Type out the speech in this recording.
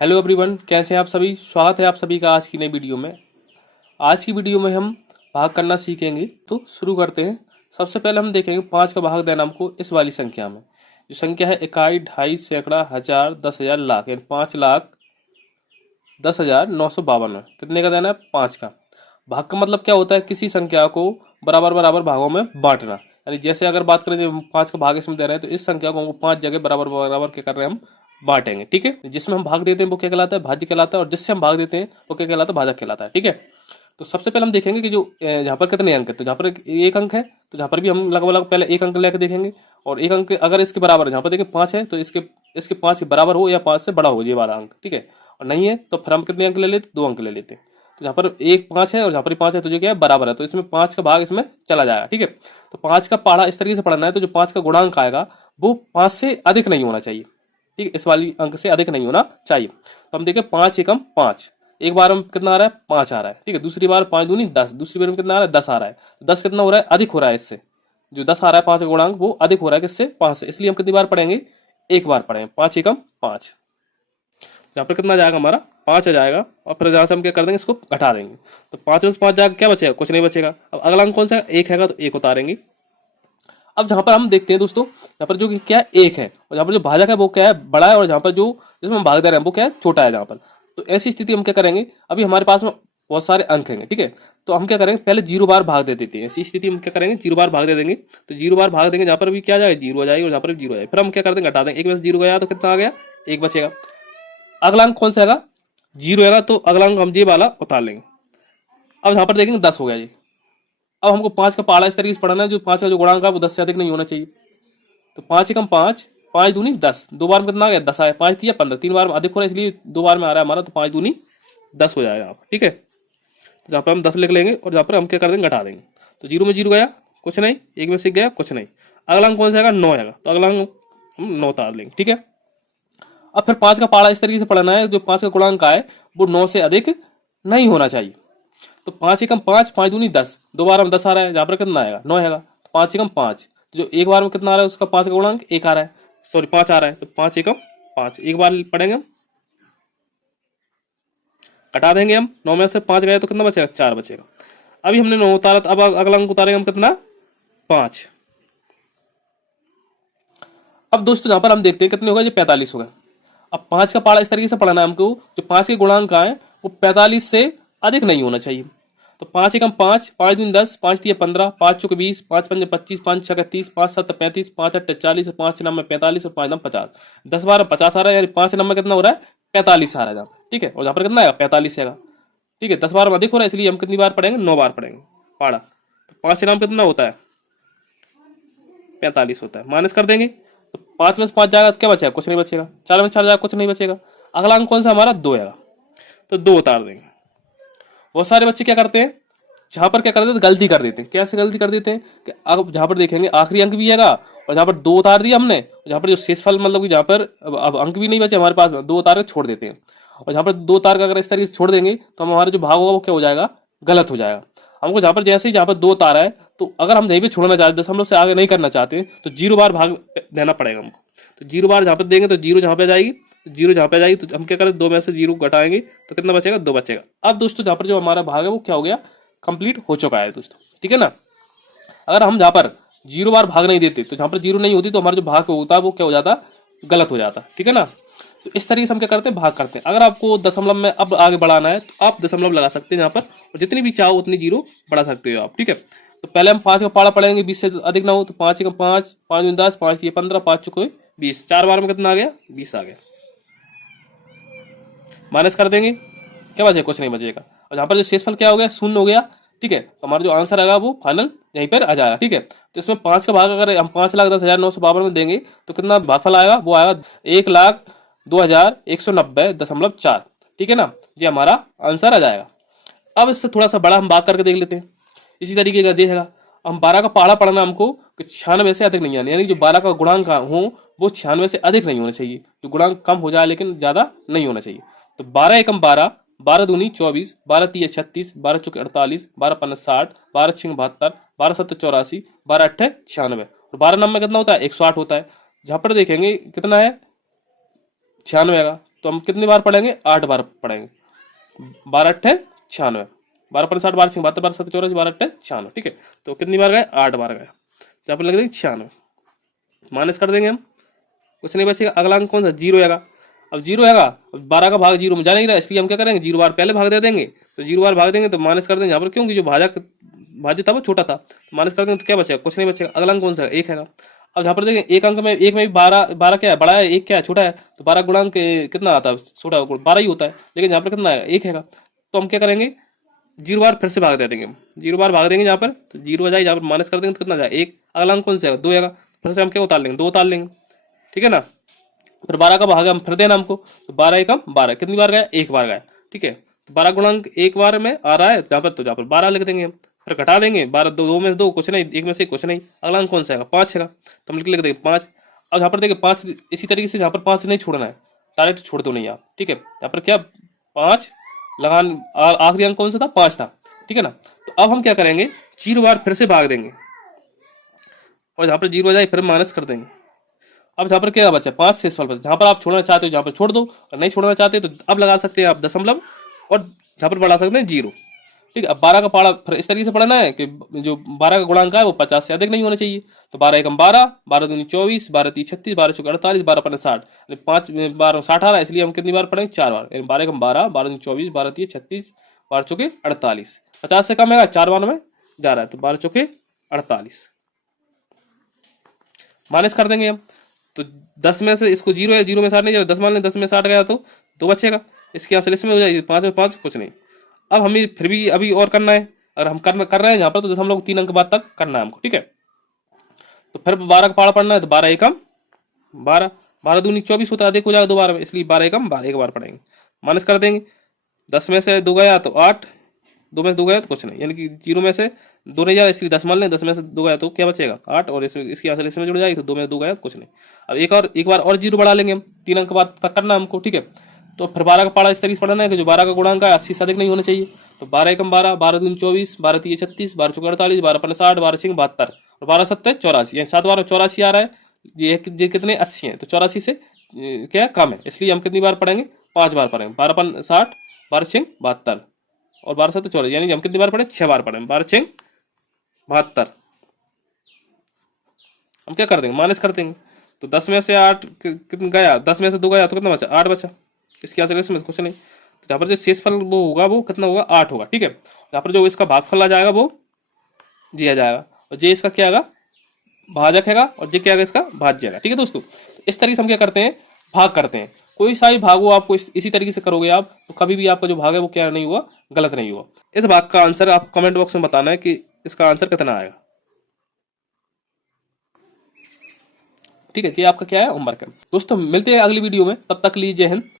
Hello everyone, कैसे हैं आप सभी। स्वागत है आप सभी का आज की नई वीडियो में। आज की वीडियो में हम भाग करना सीखेंगे, तो शुरू करते हैं। सबसे पहले हम देखेंगे 5 का भाग देना हमको इस वाली संख्या में। जो संख्या है इकाई, ढाई, सैकड़ा, हजार, 10,000, लाख, यानी 5,10,952 है। कितने का देना है? 5 का। भाग का मतलब क्या होता है? किसी संख्या को बराबर बराबर भागों में बांटना। यानी जैसे अगर बात करें, जब 5 का भाग इसमें दे रहे हैं तो इस संख्या को हमको 5 जगह बराबर बराबर क्या कर रहे हैं, हम बांटेंगे। ठीक है, जिसमें हम भाग देते हैं वो क्या कहलाता है? भाज्य कहलाता है। और जिससे हम भाग देते हैं वो क्या कहलाता है? भाजक कहलाता है। ठीक है, तो सबसे पहले हम देखेंगे कि जो यहाँ पर कितने अंक है। तो जहाँ पर एक अंक है तो जहाँ पर भी हम लगभग लगभग पहले एक अंक लेकर देखेंगे। और एक अंक अगर इसके बराबर है, जहाँ पर देखिए 5 है तो इसके इसके 5 के बराबर हो या 5 से बड़ा हो ये वाला अंक। ठीक है, और नहीं है तो फिर हम कितने अंक ले लेते? 2 अंक ले लेते हैं। तो जहाँ पर एक 5 है और जहाँ पर 5 है तो जो क्या है? बराबर है। तो इसमें 5 का भाग इसमें चला जाएगा। ठीक है, तो 5 का पहाड़ा इस तरीके से पढ़ना है। तो जो 5 का गुणांक आएगा वो 5 से अधिक नहीं होना चाहिए। ठीक है, इस वाली अंक से अधिक नहीं होना चाहिए। तो हम देखें 5 एकम 5। एक बार हम कितना आ रहा है? 5 आ रहा है। ठीक है, दूसरी बार 5 दूनी 10, दूसरी बार में कितना आ रहा है? 10 आ रहा है। तो 10 कितना हो रहा है? अधिक हो रहा है इससे। जो 10 आ रहा है 5 का गुणांक वो अधिक हो रहा है किससे? 5 से। इसलिए हम कितनी बार पढ़ेंगे? एक बार पढ़ेंगे। 5 एकम 5। यहाँ पर कितना जाएगा हमारा? 5 आ जाएगा। और फिर जहाँ से हम क्या कर देंगे? इसको घटा देंगे। तो 5 में से 5 जाएगा, क्या बचेगा? कुछ नहीं बचेगा। अब अगला अंक कौन सा है? एक हैगा तो एक उतारेंगे। अब जहां पर हम देखते हैं दोस्तों, यहाँ पर जो क्या है? एक है। और जहाँ पर जो भाजक है वो क्या है? बड़ा है। और जहाँ पर जो जिसमें हम भाग दे रहे हैं वो क्या है? छोटा है। जहाँ पर तो ऐसी स्थिति हम क्या करेंगे? अभी हमारे पास में बहुत सारे अंक हैं। ठीक है, तो हम क्या करेंगे? पहले 0 बार भाग दे देते हैं। ऐसी स्थिति हम क्या करेंगे? 0 बार भाग दे देंगे। तो 0 बार भाग देंगे, जहाँ पर भी क्या आ जाएगा? 0 आ जाएगी। और जहाँ पर भी 0 आ जाएगी, फिर हम क्या कर देंगे? घटा देंगे। एक में से 0 गया तो कितना आ गया? एक बचेगा। अगला अंक कौन सा है? 0 है, तो अगला अंक हम ये वाला उतार लेंगे। अब यहाँ पर देखेंगे 10 हो गया जी। अब हमको 5 का पहाड़ा इस तरीके से पढ़ना है, जो 5 का जो गुणांक है वो 10 से अधिक नहीं होना चाहिए। तो 5 एकम 5, 5 दूनी 10। 2 बार में कितना आ गया? 10 आया। 5 दिया 15, 3 बार में अधिक हो रहा है इसलिए 2 बार में आ रहा है हमारा। तो 5 दूनी 10 हो जाएगा यहाँ पर। ठीक है, तो जहाँ पर हम 10 लिख लेंगे और जहाँ पर हम क्या कर देंगे? घटा देंगे। तो 0 में 0 गया, कुछ नहीं। एक में से गया, कुछ नहीं। अगला अंक कौन सा आएगा? 9 आएगा। तो अगला अंक हम 9 उतार लेंगे। ठीक है, अब फिर 5 का पहाड़ा इस तरीके से पढ़ना है, जो 5 का गुणांक आए वो 9 से अधिक नहीं होना चाहिए। तो 5 एकम 5, 5 दूनी 10। 2 बार में 10 आ रहा है, जहाँ पर कितना आएगा? 9 आएगा। तो 5 एकम 5, तो जो एक बार में कितना आ रहा है उसका 5 का गुणांक 1 आ रहा है। सॉरी 5 आ रहा है। तो 5 एकम 5 एक बार पढ़ेंगे हम, हटा देंगे हम। 9 में से 5 गए तो कितना बचेगा? 4 बचेगा। अभी हमने 9 उतारा, तो अब अगला अंक उतारेंगे हम कितना? 5। अब दोस्तों यहाँ पर हम देखते हैं कितने हो गए? ये 45 हो गए। अब 5 का पहाड़ा इस तरीके से पढ़ना है हमको, जो 5 के गुणांक आए वो 45 से अधिक नहीं होना चाहिए। तो 5 एकम 5, 5 दूनी 10, 5 तिया 15, 5 चौके 20, 5 पंजे 25, 5 छक्के 30, 5 7 35, 5 8 40, 5 9 45 और 5 9 50। 10 बार 50 आ रहा है, यानी 5 नंबर कितना हो रहा है? 45 आ रहा है जहाँ पर। ठीक है, और जहाँ पर कितना आएगा? 45 आएगा। ठीक है, 10 बार में अधिक हो रहा है इसलिए हम कितनी बार पढ़ेंगे? 9 बार पढ़ेंगे पहाड़ा। तो 5 नाम कितना होता है? 45 होता है। माइनस कर देंगे तो 5 में से 5 जाएगा तो क्या बचेगा? कुछ नहीं बचेगा। 4 में 4 जाएगा, कुछ नहीं बचेगा। अगला अंक कौन सा हमारा? 2 आएगा। तो 2 उतार देंगे। बहुत सारे बच्चे क्या करते हैं, जहां पर क्या कर देते हैं? गलती कर देते हैं। कैसे गलती कर देते हैं कि अब जहां पर देखेंगे आखिरी अंक भी आएगा और जहां पर 2 उतार दिया हमने, जहां पर जो शेषफल मतलब कि जहां पर अब अंक भी नहीं बचे हमारे पास, 2 उतार के छोड़ देते हैं। और जहां पर 2 उतार का अगर इस तरीके से छोड़ देंगे तो हमारा जो भाग होगा वो क्या हो जाएगा? गलत हो जाएगा। हमको जहां पर जैसे ही जहां पर 2 उतारा है, तो अगर हम यहीं पे छोड़ना चाहते हैं, दशमलव से आगे नहीं करना चाहते, तो 0 बार भाग देना पड़ेगा हमको। तो 0 बार जहां पर देंगे तो 0 जहां पे जाएगी, तो 0 जहां पे जाएगी तो हम क्या करें? 2 में से 0 घटाएंगे तो कितना बचेगा? 2 बचेगा। अब दोस्तों जहां पर जो हमारा भाग है वो क्या हो गया? कंप्लीट हो चुका है दोस्तों। ठीक है ना, अगर हम जहां पर 0 बार भाग नहीं देते, तो जहां पर 0 नहीं होती तो हमारा जो भाग होता है वो क्या हो जाता? गलत हो जाता। ठीक है ना, तो इस तरीके से हम क्या करते हैं? भाग करते हैं। अगर आपको दशमलव में अब आगे बढ़ाना है तो आप दशमलव लगा सकते हैं यहाँ पर, और जितनी भी चाहो उतनी 0 बढ़ा सकते हो आप। ठीक है, तो पहले हम 5 का पहाड़ा पढ़ेंगे, 20 से अधिक ना हो। तो 5 का 5, 5 दूनी 10, 5 तिया 15, 5 चौके 20। 4 बार में कितना आ गया? 20 आ गया। माइनस कर देंगे, क्या बचेगा? कुछ नहीं बचेगा। और यहाँ पर जो शेषफल क्या हो गया? शून्य हो गया। ठीक है, तो हमारा जो आंसर आएगा वो फाइनल यहीं पर आ जाएगा। ठीक है, तो इसमें 5 का भाग अगर हम 5,10,952 में देंगे तो कितना भागफल आएगा? वो आएगा 1,02,190.4। ठीक है ना, ये हमारा आंसर आ जाएगा। अब इससे थोड़ा सा बड़ा हम भाग करके देख लेते हैं। इसी तरीके का देखेगा, हम 12 का पहाड़ा पढ़ना हमको कि 96 से अधिक नहीं आने, यानी जो 12 का गुणांक हो वो 96 से अधिक नहीं होना चाहिए। जो गुणांक कम हो जाए लेकिन ज्यादा नहीं होना चाहिए। तो 12 एकम 12, 12 दूनी 24, 12 तिया 36, 12 चौके 48, 12 पंजे 60, 12 छिंग 72, 12 सत्तर 84, 12 अट्ठे 96। और 12 नंबर कितना होता है? 108 होता है। जहां पर देखेंगे कितना है? 96 आएगा। तो हम कितनी बार पढ़ेंगे, 8 बार पढ़ेंगे। 12 अट्ठे 96, 12 पंजे 60, 12 72, 12 7 84, 12 अट्ठे 96, ठीक है। तो कितनी बार गए, 8 बार गए। यहाँ पर लग देंगे 96, माइनस कर देंगे हम, कुछ नहीं बचेगा। अगला अंक कौन सा, 0 आएगा। अब 0 आएगा, 12 का भाग 0 में जा नहीं रहा, इसलिए हम क्या करेंगे, 0 बार पहले भाग दे देंगे। तो 0 बार भाग देंगे तो माइनस कर देंगे यहाँ पर, क्योंकि जो भाज्य था वो छोटा था, तो माइनस कर देंगे तो क्या बचेगा, कुछ नहीं बचेगा। अगला अंक कौन सा है, 1 है। अब यहाँ पर देखें, एक अंक में, एक में भी 12 क्या है, बड़ा है, एक क्या है, छोटा है। तो 12 गुणांक कितना आता है, छोटा 12 ही होता है, लेकिन यहाँ पर कितना है, 1 है। तो हम क्या करेंगे, 0 बार फिर से भाग दे देंगे, 0 बार भाग देंगे यहाँ पर, तो 0 आ जाए, यहाँ पर माइनस कर देंगे तो कितना जाए, 1। अगला अंक कौन सा है, 2 आएगा, फिर से हम क्या उतार लेंगे, 2 उतार लेंगे, ठीक है ना। फिर 12 का भाग हम फिर देना हमको, तो 12 एकम 12, कितनी बार गया, 1 बार गया, ठीक है। तो 12 गुणांक 1 बार में आ रहा है जहाँ पर, तो जहाँ पर 12 लिख देंगे हम, फिर घटा देंगे, 12 2 में से 2 कुछ नहीं, 1 में से कुछ नहीं। अगला अंक कौन सा है, 5 है, तो हम लिख देंगे 5। अब यहाँ पर देखिए 5 इसी तरीके से, यहाँ पर 5 नहीं छोड़ना है, डायरेक्ट छोड़ दो नहीं आप, ठीक है। यहाँ पर क्या 5 लगान, आखिरी अंक कौन सा था, 5 था, ठीक है ना। तो अब हम क्या करेंगे, 0 बार फिर से भाग देंगे, और जहाँ पर 0 आ जाए फिर माइनस कर देंगे। अब जहाँ पर क्या बचा, 5 से सवाल बचा, जहाँ पर आप छोड़ना चाहते हो जहाँ पर छोड़ दो, और नहीं छोड़ना चाहते तो अब लगा सकते हैं आप दशमलव, और जहाँ पर बढ़ा सकते हैं 0, ठीक है। अब 12 का पाड़ा फिर इस तरीके से पढ़ना है कि जो 12 का गुणांक है वो 50 से अधिक नहीं होना चाहिए। तो 12 एकम 12, 12 दूनी 24, 12 तीन 36, 12 चौके 48, 12 पंजे 60, 5 12 60 आ रहा है, इसलिए हम कितनी बार पढ़ेंगे, 4 बार। 12 एकम 12, 12 दूनी 24, 12 तीन 36, 12 चौके 48, 50 से कम है, 4 बार में जा रहा है, तो 12 चौके 48, माइनस कर देंगे हम। तो 10 में से इसको 0 है, 0 में 60 नहीं जा रहा, 10 मान लें, 10 में 60 गया तो 2 बचेगा, इसके आंसर इसमें हो जाएगी, 5 में 5 कुछ नहीं। अब हमें फिर भी अभी और करना है, अगर हम कर रहे हैं यहाँ पर, तो हम लोग 3 अंक बाद तक करना है हमको, ठीक है। तो फिर 12 का पाड़ा पढ़ना है, तो 12 एकम 12, 12 दूनी 24 होता है, अधिक हो जाएगा 2 बार में, इसलिए 12 एकम 12 एक बार पढ़ेंगे, माइनस कर देंगे। 10 में से 2 गया तो 8, 2 में से 2 गया तो कुछ नहीं, यानी कि 0 में से 2 नहीं जा रहा, इसलिए 10 मान लें, 10 में से 2 गया तो क्या बचेगा, 8, और इसकी आंसर इसमें जुड़ जाएगी, तो 2 में से 2 गया तो कुछ नहीं। अब एक बार और 0 बढ़ा लेंगे हम, 3 अंक बाद तक करना हमको, ठीक है। तो फिर 12 का पाड़ा इस तरीके से पढ़ना है कि जो 12 का गुणांक है 80 से अधिक नहीं होना चाहिए। तो 12 एकम 12, 12 दूनी 24, 12 तीन 36, 12 चौके 48, 12 पंजे 60, 12 छः 72, और 12 सत्तर 84, यानी 7 बार में 84 आ रहा है, ये कितने 80 हैं, तो 84 से क्या कम है, इसलिए हम कितनी बार पढ़ेंगे, 5 बार पढ़ेंगे। 12 पंजे 60, 12 छः 72, और 12 सत्तर 84, यानी हम कितनी बार पढ़े, 6 बार पढ़ेंगे, 12 छः 72। हम क्या कर देंगे, माइनस कर देंगे, तो 10 में से 8 कितना गया, 10 में से 2 गया तो कितना बचा, 8 बचा, इसके आंसर इसमें कुछ नहीं। तो यहाँ पर जो शेषफल वो होगा वो कितना होगा, 8 होगा, ठीक है। यहाँ पर जो इसका भागफल आ जाएगा वो जी आ जाएगा, और जे इसका क्या आएगा, भाजक हैगा, और जे क्या आएगा, इसका भाज्य आएगा, ठीक है दोस्तों। इस तरीके से हम क्या करते हैं, भाग करते हैं। कोई सा भी भाग हो आपको इसी तरीके से करोगे आप, तो कभी भी आपका जो भाग है वो क्या नहीं हुआ, गलत नहीं हुआ। इस भाग का आंसर आप कमेंट बॉक्स में बताना है कि इसका आंसर कितना आएगा, ठीक है। ये आपका क्या है, होमवर्क है दोस्तों। मिलते हैं अगली वीडियो में, तब तक लीजिए जय हिंद।